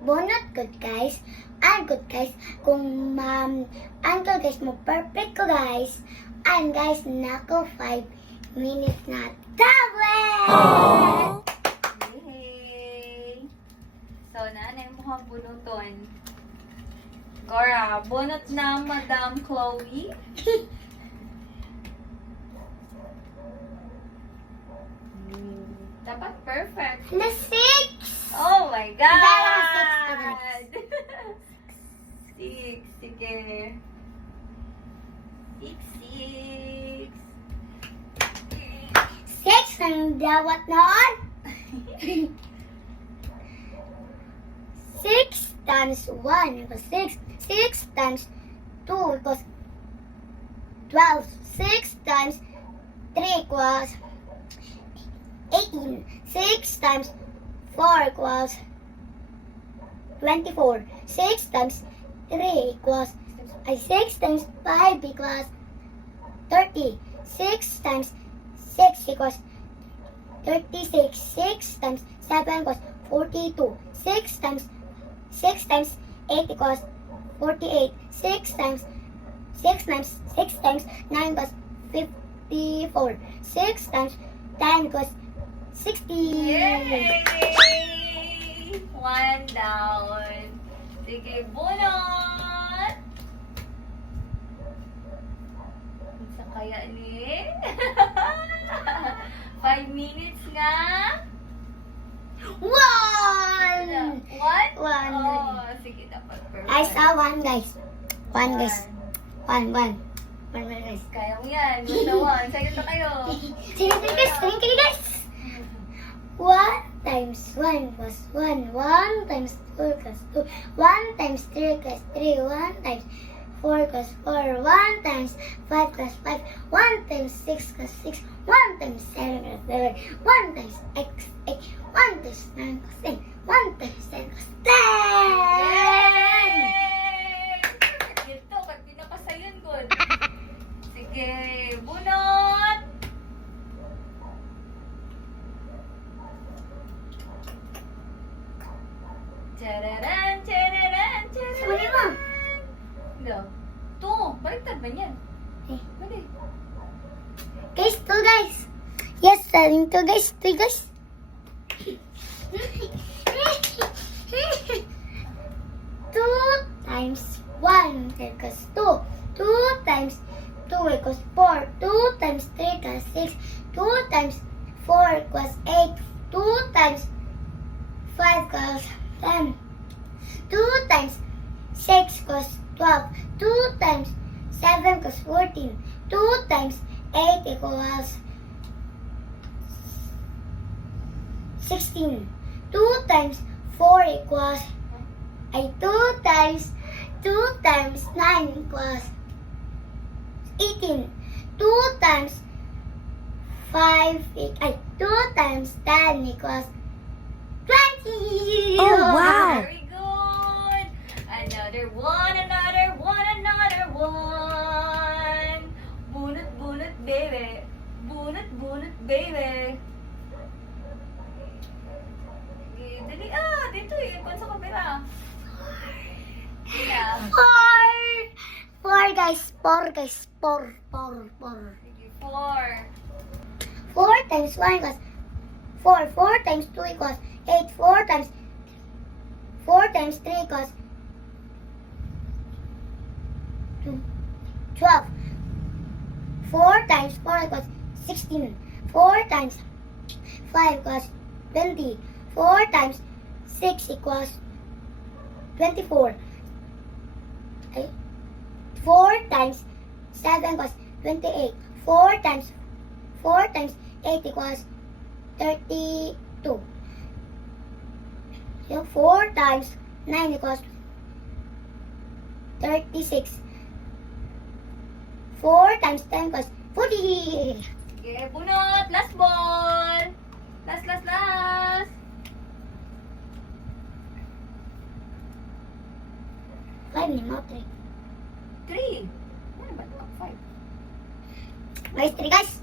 bunot good guys. And good guys, kung uncle guys mo perfect ko guys. And guys, nako 5 minutes na tablet! Yay! So, naanay mo ang bunuton. Cora, bunot na Madam Chloe. Dapat perfect. The 6! Oh my God! Dala, 6. Sige. 6. 6 ang dawat noon. 6 times 1 equals 6. 6 times 2 equals 12. 6 times 3 equals 18. 6 times 4 equals 24. 6 times 3 equals 6 times 5 equals 30. 6 times 6 equals 36. 6 times 7 equals 42. 6 times 8 equals 48. 6 times 9 equals 54. 6 times 10 equals 60. Yay! 1 down. Sige, bunot! Isa kaya ni? 5 minutes nga. 1! 1? One. Oh, sige, dapat perfect. I saw 1 guys. 1 guys. 1 guys. Kaya mo yan. Basta 1. Sa'yo na kayo. Sige guys. 1 times 1 plus 1. 1 times 2 plus 2. 1 times 3 plus 3. 1 times 4 plus 4. 1 times 5 plus 5. 1 times 6 plus 6. 1 times 7 plus 7. 1 times x 8. 1 times 9 plus 10. 1 times 10 plus 10. Yay! Ito, pag pinapasayon ko. Sige, bunot! Tararan, tararan, tararan. Sabi mo. No. 2. Baliktad ba yan? Eh. Mali. Guys, 2 guys. Yes, saying 2 guys. 3 guys. 2 times 1 equals 2. 2 times 2 equals 4. 2 times 3 equals 6. 2 times 4 equals 8. 2 times 5 equals 10. 2 times 6 equals 12. 2 times 7 equals 14. 2 times 8 equals 16. 2 times 4 equals 2 times 9 equals 18. 2 times 5 2 times 10 equals 20. Oh, wow. Very good. Another one. Bunot, bunot, baby. Bunot, bunot, baby. Sige, dali. Dito eh. Ikon sa kamera. Yeah. 4 guys. 4 guys. 4. Sige, 4. 4 times 1 equals 4. 4 times 2 equals 8. 4 times 3 equals 12. 4 times 4 equals 16. 4 times 5 equals 20. 4 times 6 equals 24. 4 times 7 equals 28. 4 times 8 equals 32. 4 times 9 equals 36. 4 times 10 equals 40. Sige, bunot. Last ball. Last. 5 ni mo, 3. 3. Ano ba ito? 5. Guys, 3 guys.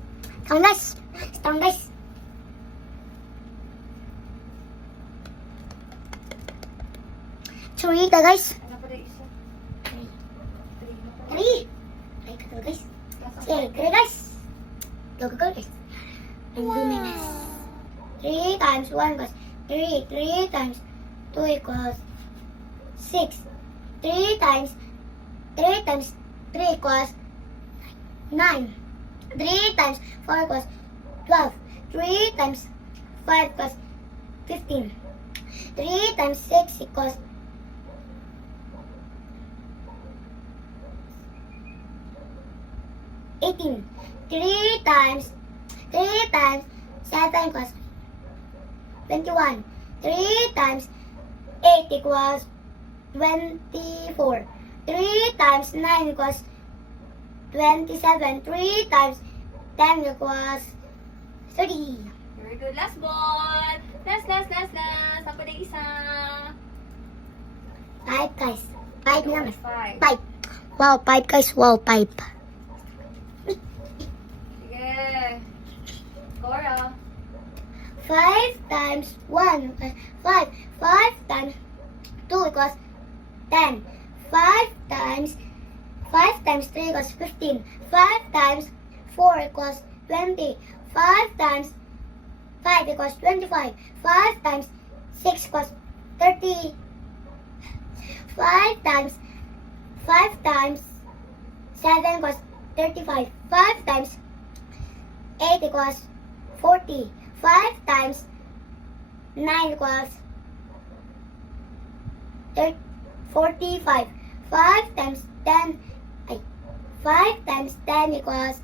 Count guys. Count guys. 3 ta guys. Ano pa rin isa? 3. Ay, katal guys. Okay, 3 guys. Go, go, go guys. I'm zooming guys. 3 times 1 equals 3. 3 times 2 equals 6. 3 times 3 equals 9. 3 times 4 equals 12. 3 times 5 equals 15. 3 times 6 equals 18. 3 times 7 equals 21. 3 times 8 equals 24. 3 times 9 equals 27. 3 times 10 equals 30. Very good. Last ball. Last. Ano pa rin isa? 5 guys. 5 naman. 5. 5. Wow, 5 guys. Wow, 5. Sige. Cora. 5 times 1 equals 5. 5 times 2 equals 10. 5 times 3 equals 15. 5 times 4 equals 20. 5 times 5 equals 25. 5 times 6 equals 30. 5 times 7 equals 35. 5 times 8 equals 40. 5 times 9 equals 45. 5 times 10 5 times 10 equals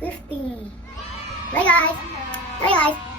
50. Bye guys. Bye guys.